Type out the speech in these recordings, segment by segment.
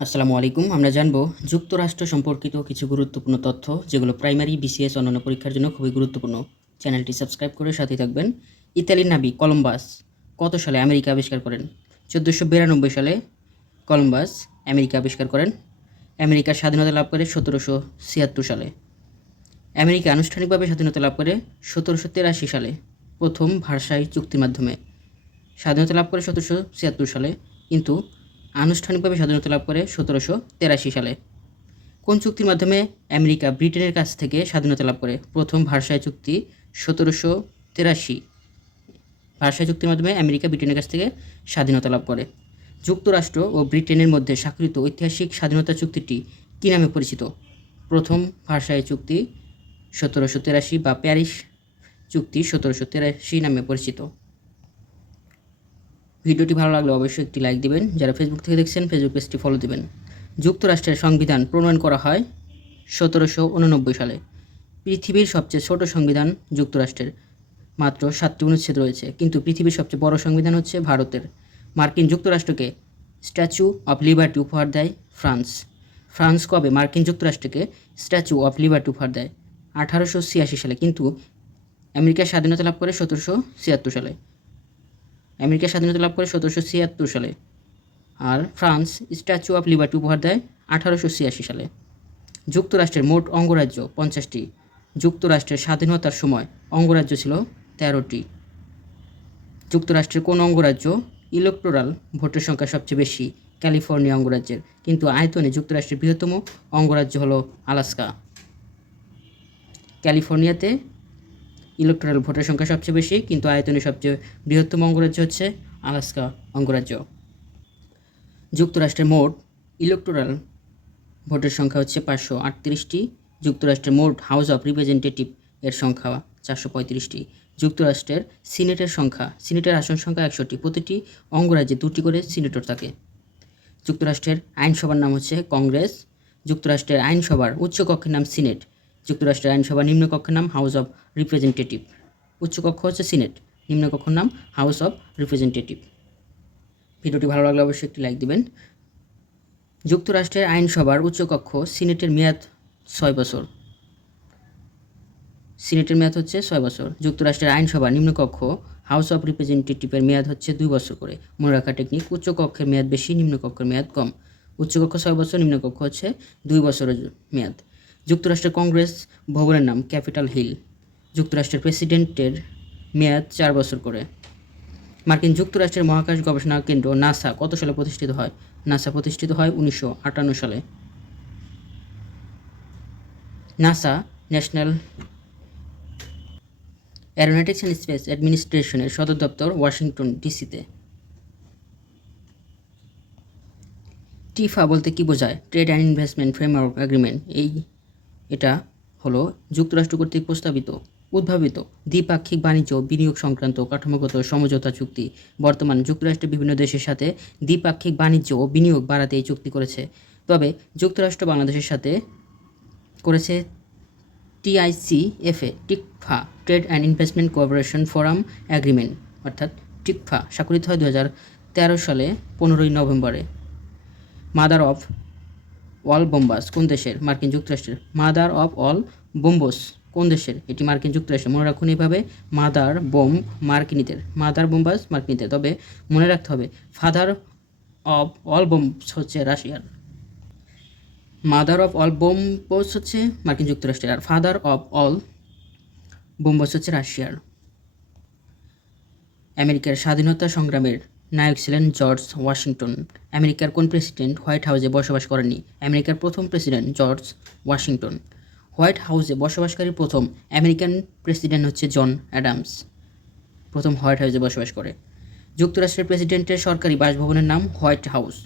আসসালামু আলাইকুম, আমরা জানব যুক্তরাষ্ট্র সম্পর্কিত কিছু গুরুত্বপূর্ণ তথ্য, যেগুলো প্রাইমারি বিসিএস অন্যান্য পরীক্ষার জন্য খুবই গুরুত্বপূর্ণ। চ্যানেলটি সাবস্ক্রাইব করে সাথে থাকবেন। ইতালির নাবিক কলম্বাস কত সালে আমেরিকা আবিষ্কার করেন? চোদ্দোশো বিরানব্বই সালে কলম্বাস আমেরিকা আবিষ্কার করেন। আমেরিকার স্বাধীনতা লাভ করে সতেরোশো ছিয়াত্তর সালে। আমেরিকা আনুষ্ঠানিকভাবে স্বাধীনতা লাভ করে সতেরোশো তেরাশি সালে প্রথম ভাষায় চুক্তির মাধ্যমে। স্বাধীনতা লাভ করে সতেরোশো ছিয়াত্তর সালে, কিন্তু আনুষ্ঠানিকভাবে স্বাধীনতা লাভ করে সতেরোশো তেরাশি সালে। কোন চুক্তির মাধ্যমে আমেরিকা ব্রিটেনের কাছ থেকে স্বাধীনতা লাভ করে? প্রথম ভারসায় চুক্তি সতেরোশো তেরাশি। ভারসায় চুক্তির মাধ্যমে আমেরিকা ব্রিটেনের কাছ থেকে স্বাধীনতা লাভ করে। যুক্তরাষ্ট্র ও ব্রিটেনের মধ্যে স্বাক্ষরিত ঐতিহাসিক স্বাধীনতা চুক্তিটি কী নামে পরিচিত? প্রথম ভারসায় চুক্তি সতেরোশো তেরাশি বা প্যারিস চুক্তি সতেরোশো তেরাশি নামে পরিচিত। ভিডিওটি ভালো লাগলে অবশ্যই একটি লাইক দিবেন। যারা ফেসবুক থেকে দেখছেন ফেসবুক পেজটি ফলো দিবেন। যুক্তরাষ্ট্রের সংবিধান প্রণয়ন করা হয় সতেরোশো উননব্বই সালে। পৃথিবীর সবচেয়ে ছোট সংবিধান যুক্তরাষ্ট্রের। মাত্র সাতটি অনুচ্ছেদ রয়েছে, কিন্তু পৃথিবীর সবচেয়ে বড় সংবিধান হচ্ছে ভারতের। মার্কিন যুক্তরাষ্ট্রকে স্ট্যাচু অফ লিবার্টি উপহার দেয় ফ্রান্স। ফ্রান্স কবে মার্কিন যুক্তরাষ্ট্রকে স্ট্যাচু অফ লিবার্টি উপহার দেয়? আঠারোশো ছিয়াশি সালে, কিন্তু আমেরিকার স্বাধীনতা লাভ করে সতেরোশো ছিয়াত্তর সালে। আমেরিকা স্বাধীনতা লাভ করে সতেরোশো ছিয়াত্তর সালে। আর ফ্রান্স স্ট্যাচু অফ লিবার্টি উপহার দেয় আঠারোশো ছিয়াশি সালে। যুক্তরাষ্ট্রের মোট অঙ্গরাজ্য পঞ্চাশটি। যুক্তরাষ্ট্রের স্বাধীনতার সময় অঙ্গরাজ্য ছিল তেরোটি। যুক্তরাষ্ট্রের কোন অঙ্গরাজ্য? ইলেকটোরাল ভোটের সংখ্যা সবচেয়ে বেশি ক্যালিফোর্নিয়া অঙ্গরাজ্যের। কিন্তু আয়তনে যুক্তরাষ্ট্রের বৃহত্তম অঙ্গরাজ্য হলো আলাস্কা। ক্যালিফোর্নিয়াতে ইলেকট্রাল ভোটের সংখ্যা সবচেয়ে বেশি, কিন্তু আয়তনে সবচেয়ে বৃহত্তম অঙ্গরাজ্য হচ্ছে আলাস্কা অঙ্গরাজ্য। যুক্তরাষ্ট্রের মোট ইলেকটোরাল ভোটের সংখ্যা হচ্ছে পাঁচশো আটত্রিশটি। যুক্তরাষ্ট্রের মোট হাউস অফ রিপ্রেজেন্টেটিভ এর সংখ্যা চারশো পঁয়ত্রিশটি। যুক্তরাষ্ট্রের সিনেটের সংখ্যা, সিনেটের আসন সংখ্যা একশোটি প্রতিটি অঙ্গরাজ্যে দুটি করে সিনেটর থাকে। যুক্তরাষ্ট্রের আইনসভার নাম হচ্ছে কংগ্রেস। যুক্তরাষ্ট্রের আইনসভার উচ্চকক্ষের নাম সিনেট। যুক্তরাষ্ট্রের আইনসভার নিম্নকক্ষের নাম হাউস অফ রিপ্রেজেন্টেটিভ উচ্চকক্ষ হচ্ছে সিনেট নিম্নকক্ষের নাম হাউস অফ রিপ্রেজেন্টেটিভ ভিডিওটি ভালো লাগলে অবশ্যই একটি লাইক দিবেন। যুক্তরাষ্ট্রের আইনসভার উচ্চকক্ষ সিনেটের মেয়াদ ছয় বছর। সিনেটের মেয়াদ হচ্ছে ছয় বছর। যুক্তরাষ্ট্রের আইনসভা নিম্নকক্ষ হাউস অফ রিপ্রেজেন্টেটিভের মেয়াদ হচ্ছে দুই বছর করে। মনে রাখা টেকনিক উচ্চকক্ষের মেয়াদ বেশি, নিম্নকক্ষের মেয়াদ কম। উচ্চকক্ষ ছয় বছর, নিম্নকক্ষ হচ্ছে দুই বছরের মেয়াদ। যুক্তরাষ্ট্রের কংগ্রেস ভবনের নাম ক্যাপিটাল হিল। যুক্তরাষ্ট্রের প্রেসিডেন্টের মেয়াদ চার বছর করে। মার্কিন যুক্তরাষ্ট্রের মহাকাশ গবেষণা কেন্দ্র নাসা কত সালে প্রতিষ্ঠিত হয়? নাসা প্রতিষ্ঠিত হয় উনিশশো আটান্ন সালে। NASA National Aeronautics and Space অ্যাডমিনিস্ট্রেশনের সদর দপ্তর ওয়াশিংটন ডিসিতে। টিফা বলতে কি বোঝায়? Trade and Investment Framework Agreement. এই এটা হলো যুক্তরাষ্ট্র কর্তৃক প্রস্তাবিত, উদ্ভাবিত দ্বিপাক্ষিক বাণিজ্য বিনিয়োগ সংক্রান্ত কাঠামোগত সমঝোতা চুক্তি। বর্তমান যুক্তরাষ্ট্রের বিভিন্ন দেশের সাথে দ্বিপাক্ষিক বাণিজ্য ও বিনিয়োগ বাড়াতে এই চুক্তি করেছে। তবে যুক্তরাষ্ট্র বাংলাদেশের সাথে করেছে TICFA, TICFA Trade and Investment Cooperation Forum Agreement, অর্থাৎ টিকফা স্বাক্ষরিত হয় দু হাজার তেরো সালে পনেরোই নভেম্বরে। মাদার অফ অল বোম্বাস, কোন দেশের? মার্কিন যুক্তরাষ্ট্রের। মাদার অফ অল বোম্বস, কোন দেশের? এটি মার্কিন যুক্তরাষ্ট্রের। মনে রাখুন এইভাবে, মাদার বোম মার্কিনীদের। মাদার বোম্বাস মার্কিনীদের। তবে মনে রাখতে হবে, ফাদার অফ অল বোম্বস হচ্ছে রাশিয়ার। মাদার অফ অল বোম্বস হচ্ছে মার্কিন যুক্তরাষ্ট্রের। আর ফাদার অফ অল বোম্বস হচ্ছে রাশিয়ার। আমেরিকার স্বাধীনতা সংগ্রামের নায়ক ছিলেন জর্জ ওয়াশিংটন। আমেরিকার কোন প্রেসিডেন্ট হোয়াইট হাউসে বসবাস করেনি আমেরিকার প্রথম প্রেসিডেন্ট জর্জ ওয়াশিংটন। হোয়াইট হাউসে বসবাসকারী প্রথম আমেরিকান প্রেসিডেন্ট হচ্ছে জন অ্যাডামস। প্রথম হোয়াইট হাউসে বসবাস করে। যুক্তরাষ্ট্রের প্রেসিডেন্টের সরকারি বাসভবনের নাম হোয়াইট হাউস।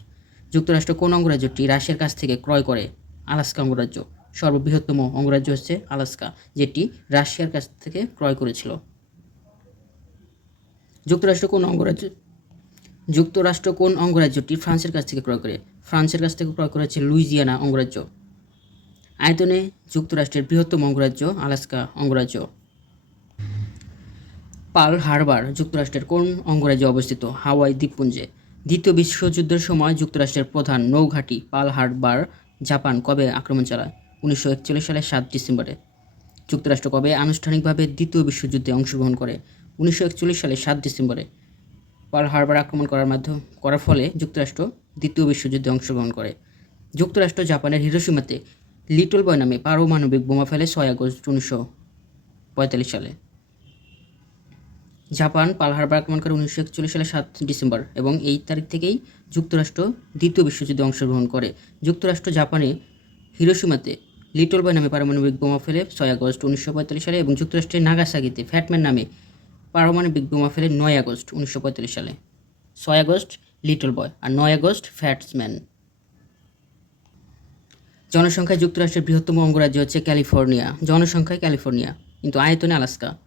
যুক্তরাষ্ট্র কোন অঙ্গরাজ্যটি রাশিয়ার কাছ থেকে ক্রয় করে? আলাস্কা অঙ্গরাজ্য। সর্ববৃহত্তম অঙ্গরাজ্য হচ্ছে আলাস্কা, যেটি রাশিয়ার কাছ থেকে ক্রয় করেছিল। যুক্তরাষ্ট্র কোন অঙ্গরাজ্য যুক্তরাষ্ট্র কোন অঙ্গরাজ্যটি ফ্রান্সের কাছ থেকে ক্রয় করে? ফ্রান্সের কাছ থেকে ক্রয় করেছে লুইজিয়ানা অঙ্গরাজ্য। আয়তনে যুক্তরাষ্ট্রের বৃহত্তম অঙ্গরাজ্য, আলাস্কা অঙ্গরাজ্য। পাল হারবার, যুক্তরাষ্ট্রের কোন অঙ্গরাজ্যে অবস্থিত? হাওয়াই দ্বীপপুঞ্জে। দ্বিতীয় বিশ্বযুদ্ধের সময় যুক্তরাষ্ট্রের প্রধান নৌঘাঁটি পাল হারবার, জাপান কবে আক্রমণ চালায়? উনিশশো একচল্লিশ সালের সাত ডিসেম্বরে। যুক্তরাষ্ট্র কবে আনুষ্ঠানিকভাবে দ্বিতীয় বিশ্বযুদ্ধে অংশগ্রহণ করে? উনিশশো একচল্লিশ সালের সাত ডিসেম্বরে। পার্ল হারবার আক্রমণ করার মাধ্যম, করার ফলে যুক্তরাষ্ট্র দ্বিতীয় বিশ্বযুদ্ধে অংশগ্রহণ করে। যুক্তরাষ্ট্র জাপানের হিরোসীমাতে লিটল বয় নামে পারমাণবিক বোমা ফেলে ছয় আগস্ট উনিশশো পঁয়তাল্লিশ সালে। জাপান পাল হারবার আক্রমণ করে উনিশশো একচল্লিশ সালে সাত ডিসেম্বর এবং এই তারিখ থেকেই যুক্তরাষ্ট্র দ্বিতীয় বিশ্বযুদ্ধে অংশগ্রহণ করে। যুক্তরাষ্ট্র জাপানে হিরোসীমাতে লিটল বয় নামে পারমাণবিক বোমা ফেলে ছয় আগস্ট উনিশশো পঁয়তাল্লিশ সালে এবং যুক্তরাষ্ট্রের নাগাসাকিতে ফ্যাটম্যান নামে পারমাণবিক বোমা ফেলে নয় আগস্ট উনিশশো পঁয়তাল্লিশ সালে। ছয় আগস্ট লিটল বয় আর নয় আগস্ট ফ্যাটসম্যান। জনসংখ্যায় যুক্তরাষ্ট্রের বৃহত্তম অঙ্গরাজ্য হচ্ছে ক্যালিফোর্নিয়া। জনসংখ্যায় ক্যালিফোর্নিয়া, কিন্তু আয়তনে আলাস্কা।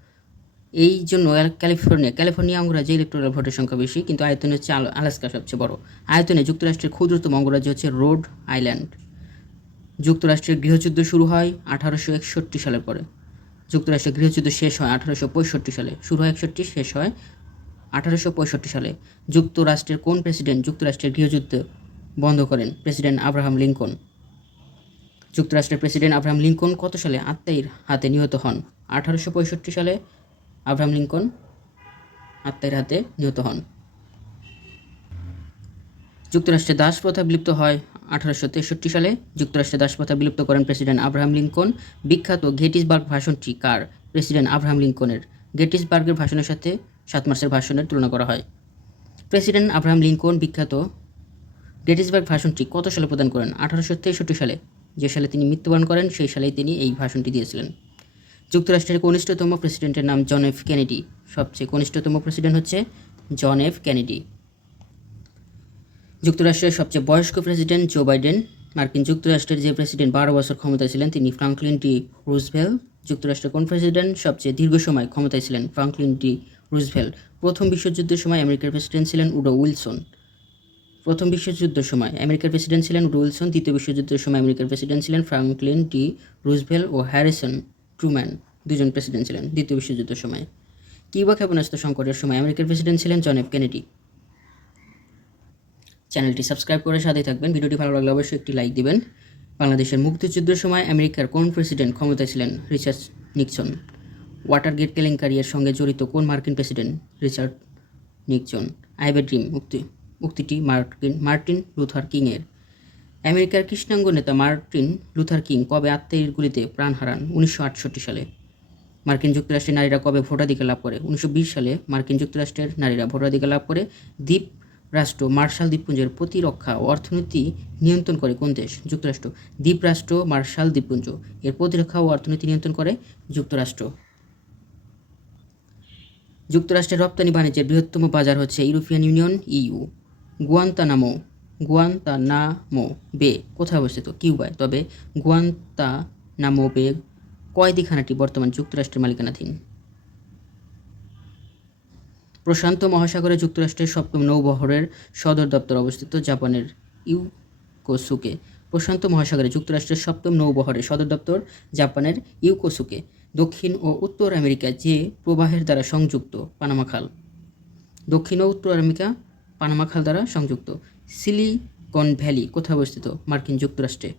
এই জন্য ক্যালিফোর্নিয়া ক্যালিফোর্নিয়া অঙ্গরাজ্যে ইলেকট্রাল ভোটের সংখ্যা বেশি, কিন্তু আয়তনে হচ্ছে আল- আলাস্কা সবচেয়ে বড়। আয়তনে যুক্তরাষ্ট্রের ক্ষুদ্রতম অঙ্গরাজ্য হচ্ছে রোড আইল্যান্ড। যুক্তরাষ্ট্রের গৃহযুদ্ধ শুরু হয় আঠারোশো একষট্টি সালের পরে। যুক্তরাষ্ট্রের গৃহযুদ্ধ শেষ হয় আঠারোশো পঁয়ষট্টি সালে। শুরু হয় একষট্টি, শেষ হয় আঠারোশো পঁয়ষট্টি সালে। যুক্তরাষ্ট্রের কোন প্রেসিডেন্ট যুক্তরাষ্ট্রের গৃহযুদ্ধ বন্ধ করেন? President Abraham Lincoln. যুক্তরাষ্ট্রের প্রেসিডেন্ট আব্রাহাম লিঙ্কন কত সালে আত্মাইয়ের হাতে নিহত হন? আঠারোশো পঁয়ষট্টি সালে আব্রাহাম লিঙ্কন আত্মাইয়ের হাতে নিহত হন। যুক্তরাষ্ট্রে দাস প্রথা বিলুপ্ত হয় আঠারোশো তেষট্টি সালে যুক্তরাষ্ট্রে দাস প্রথা বিলুপ্ত করেন প্রেসিডেন্ট আব্রাহাম লিঙ্কন। বিখ্যাত গেটিসবার্গ ভাষণটি কার? প্রেসিডেন্ট আব্রাহাম লিঙ্কনের। গেটিসবার্গের ভাষণের সাথে সাত মাসের ভাষণের তুলনা করা হয়। প্রেসিডেন্ট আব্রাহাম লিঙ্কন বিখ্যাত গেটিসবার্গ ভাষণটি কত সালে প্রদান করেন? আঠারোশো তেষট্টি সালে। যে সালে তিনি মৃত্যুবরণ করেন, সেই সালেই তিনি এই ভাষণটি দিয়েছিলেন। যুক্তরাষ্ট্রের কনিষ্ঠতম প্রেসিডেন্টের নাম জন এফ কেনেডি। সবচেয়ে কনিষ্ঠতম প্রেসিডেন্ট হচ্ছে জন এফ কেনেডি। যুক্তরাষ্ট্রের সবচেয়ে বয়স্ক প্রেসিডেন্ট জো বাইডেন, মার্কিন যুক্তরাষ্ট্রের যে প্রেসিডেন্ট বারো বছর ক্ষমতায় ছিলেন তিনি ফ্রাঙ্কলিন ডি রুজভেল যুক্তরাষ্ট্রের কোন প্রেসিডেন্ট সবচেয়ে দীর্ঘ সময় ক্ষমতায় ছিলেন? ফ্রাঙ্কলিন ডি রুজভেল প্রথম বিশ্বযুদ্ধের সময় আমেরিকার প্রেসিডেন্ট ছিলেন উডো উইলসন। প্রথম বিশ্বযুদ্ধের সময় আমেরিকার প্রেসিডেন্ট ছিলেন উডো উইলসন। দ্বিতীয় বিশ্বযুদ্ধের সময় আমেরিকার প্রেসিডেন্ট ছিলেন ফ্রাঙ্কলিন ডি রুজভেল ও হ্যারিসন ট্রুম্যান। দুজন প্রেসিডেন্ট ছিলেন দ্বিতীয় বিশ্বযুদ্ধের সময়। কিউবা ক্ষেপণাস্ত্র সংকটের সময় আমেরিকার প্রেসিডেন্ট ছিলেন জন এফ কেনেডি। চ্যানেলটি সাবস্ক্রাইব করে সাথে থাকবেন। ভিডিওটি ভালো লাগলে অবশ্যই একটি লাইক দিবেন। বাংলাদেশের মুক্তিযুদ্ধের সময় আমেরিকার কোন প্রেসিডেন্ট ক্ষমতায় ছিলেন? Richard Nixon. ওয়াটারগেট কেলেঙ্কারির সঙ্গে জড়িত কোন মার্কিন president? Richard Nixon. I have dream. উক্তি উক্তিটি মার্টিন মার্টিন লুথার কিংয়ের। আমেরিকার কৃষ্ণাঙ্গ নেতা মার্টিন লুথার কিং কবে আত্মাইয়ের গুলিতে প্রাণ হারান? উনিশশো আটষট্টি সালে। মার্কিন যুক্তরাষ্ট্রের নারীরা কবে ভোটাধিকার লাভ করে? উনিশশো বিশ সালে মার্কিন যুক্তরাষ্ট্রের নারীরা ভোটাধিকার লাভ করে। দ্বীপ রাষ্ট্র, মার্শাল দ্বীপপুঞ্জের প্রতিরক্ষা ও অর্থনীতি নিয়ন্ত্রণ করে কোন দেশ? যুক্তরাষ্ট্র। দ্বীপরাষ্ট্র, মার্শাল দ্বীপপুঞ্জ। এর প্রতিরক্ষা ও অর্থনীতি নিয়ন্ত্রণ করে যুক্তরাষ্ট্র। যুক্তরাষ্ট্রের রপ্তানি বাণিজ্যের বৃহত্তম বাজার হচ্ছে European Union, EU. Guantanamo Guantanamo Bay কোথায় অবস্থিত? কিউবায়। তবে গুয়ান্তানামো বে কয়দিখানাটি বর্তমান যুক্তরাষ্ট্রের মালিকানাধীন? প্রশান্ত মহাসাগরে যুক্তরাষ্ট্রের সপ্তম নৌবহরের সদর দপ্তর অবস্থিত জাপানের ইউকোসুকে। প্রশান্ত মহাসাগরে যুক্তরাষ্ট্রের সপ্তম নৌবহরের সদর দপ্তর জাপানের ইউকোসুকে। দক্ষিণ ও উত্তর আমেরিকা যে প্রবাহের দ্বারা সংযুক্ত, পানামা খাল। দক্ষিণ ও উত্তর আমেরিকা, পানামা খাল দ্বারা সংযুক্ত। সিলিকন ভ্যালি কোথায় অবস্থিত? মার্কিন যুক্তরাষ্ট্রে।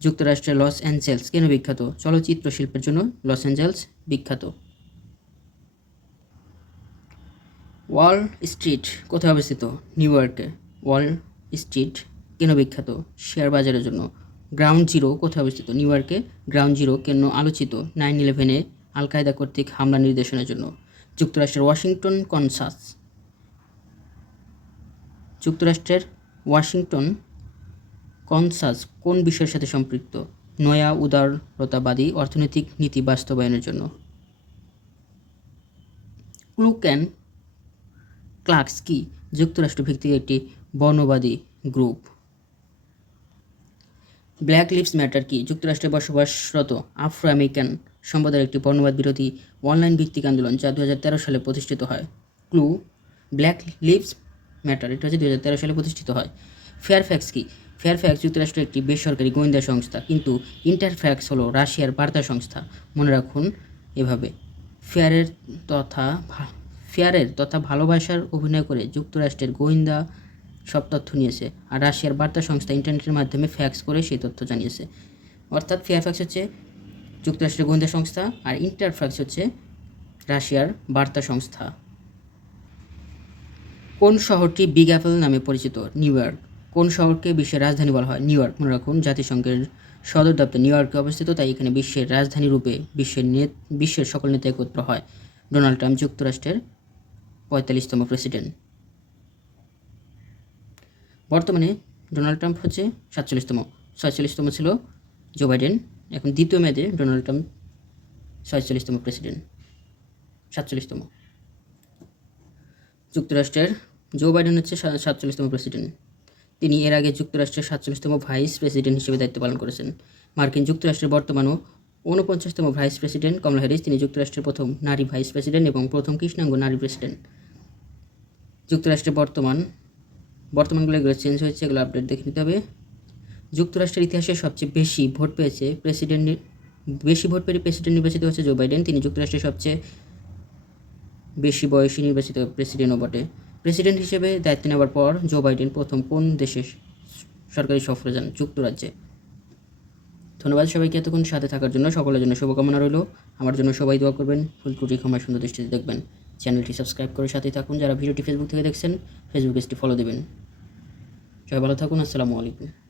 যুক্তরাষ্ট্রের লস অ্যাঞ্জেলস কেন বিখ্যাত? চলচ্চিত্র শিল্পের জন্য লস অ্যাঞ্জেলস বিখ্যাত। ওয়াল স্ট্রিট কোথায় অবস্থিত? নিউ ইয়র্কে। ওয়াল স্ট্রিট কেন বিখ্যাত? শেয়ার বাজারের জন্য। গ্রাউন্ড জিরো কোথায় অবস্থিত? নিউ ইয়র্কে। গ্রাউন্ড জিরো কেন আলোচিত? নাইন ইলেভেনে আল কায়দা কর্তৃক হামলা নির্দেশনের জন্য। যুক্তরাষ্ট্রের ওয়াশিংটন, কনসাস। যুক্তরাষ্ট্রের ওয়াশিংটন, কনসাস কোন বিষয়ের সাথে সম্পৃক্ত? নয়া, উদারতাবাদী অর্থনৈতিক নীতি বাস্তবায়নের জন্য। ক্লুক্যান ক্লার্কস কি যুক্তরাষ্ট্র ভিত্তিক একটি বর্ণবাদী গ্রুপ। ব্ল্যাক লিভস ম্যাটার কি? যুক্তরাষ্ট্রে বসবাসরত আফ্রো আমেরিকান সম্প্রদায়ের একটি বর্ণবাদ বিরোধী অনলাইন ভিত্তিক আন্দোলন যা দু হাজার তেরো সালে প্রতিষ্ঠিত হয়। ক্লু ব্ল্যাক লিভস ম্যাটার এটা হচ্ছে দু হাজার তেরো সালে প্রতিষ্ঠিত হয়। ফেয়ারফ্যাক্স কি? ফেয়ারফ্যাক্স যুক্তরাষ্ট্রের একটি বেসরকারি গোয়েন্দা সংস্থা, কিন্তু ইন্টারফ্যাক্স হলো রাশিয়ার বার্তা সংস্থা। মনে রাখুন এভাবে। ফেয়ারের তথা ফেয়ারের তথা ভালোবাসার অভিনয় করে যুক্তরাষ্ট্রের গোয়েন্দা সব তথ্য নিয়েছে আর রাশিয়ার বার্তা সংস্থা ইন্টারনেটের মাধ্যমে ফ্যাক্স করে সেই তথ্য জানিয়েছে। অর্থাৎ ফেয়ারফ্যাক্স হচ্ছে যুক্তরাষ্ট্রের গোয়েন্দা সংস্থা আর ইন্টারফ্যাক্স হচ্ছে রাশিয়ার বার্তা সংস্থা। কোন শহরটি বিগ অ্যাপেল নামে পরিচিত? New York. কোন শহরকে বিশ্বের রাজধানী বলা হয়? New York. মনে রাখুন, জাতিসংঘের সদর দপ্তর নিউ ইয়র্কে অবস্থিত, তাই এখানে বিশ্বের রাজধানী রূপে বিশ্বের বিশ্বের সকল নেতা একত্র হয়। ডোনাল্ড ট্রাম্প যুক্তরাষ্ট্রের পঁয়তাল্লিশতম প্রেসিডেন্ট বর্তমানে ডোনাল্ড ট্রাম্প হচ্ছে সাতচল্লিশতম ছয়চল্লিশতম ছিল জো বাইডেন এখন দ্বিতীয় মেয়াদে ডোনাল্ড ট্রাম্প ছয়চল্লিশতম প্রেসিডেন্ট সাতচল্লিশতম যুক্তরাষ্ট্রের জো বাইডেন হচ্ছে সাতচল্লিশতম প্রেসিডেন্ট তিনি এর আগে যুক্তরাষ্ট্রের সাতচল্লিশতম ভাইস প্রেসিডেন্ট হিসেবে দায়িত্ব পালন করেছেন। মার্কিন যুক্তরাষ্ট্রের বর্তমান ও ঊনপঞ্চাশতম ভাইস প্রেসিডেন্ট কমলা হ্যারিস, তিনি যুক্তরাষ্ট্রের প্রথম নারী ভাইস প্রেসিডেন্ট এবং প্রথম কৃষ্ণাঙ্গ নারী প্রেসিডেন্ট যুক্তরাষ্ট্রের বর্তমান, বর্তমানগুলো এগুলো চেঞ্জ হয়েছে, এগুলো আপডেট দেখে নিতে হবে। যুক্তরাষ্ট্রের ইতিহাসে সবচেয়ে বেশি ভোট পেয়েছে প্রেসিডেন্ট বেশি ভোট পেয়ে প্রেসিডেন্ট নির্বাচিত হয়েছে জো বাইডেন তিনি যুক্তরাষ্ট্রের সবচেয়ে বেশি বয়সী নির্বাচিত প্রেসিডেন্টও বটে। প্রেসিডেন্ট হিসেবে দায়িত্ব নেওয়ার পর জো বাইডেন প্রথম কোন দেশে সরকারি সফরে যান? যুক্তরাজ্যে। ধন্যবাদ সবাইকে এতক্ষণ সাথে থাকার জন্য। সকলের জন্য শুভকামনা রইল। আমার জন্য সবাই দোয়া করবেন। ফুল ত্রুটি ক্ষমায় সুন্দর দৃষ্টিতে দেখবেন। চ্যানেলটি সাবস্ক্রাইব করে সাথে থাকুন। যারা ভিডিওটি ফেসবুক থেকে দেখছেন ফেসবুক পেজটি ফলো দেবেন। সবাই ভালো থাকুন, আসসালামু আলাইকুম।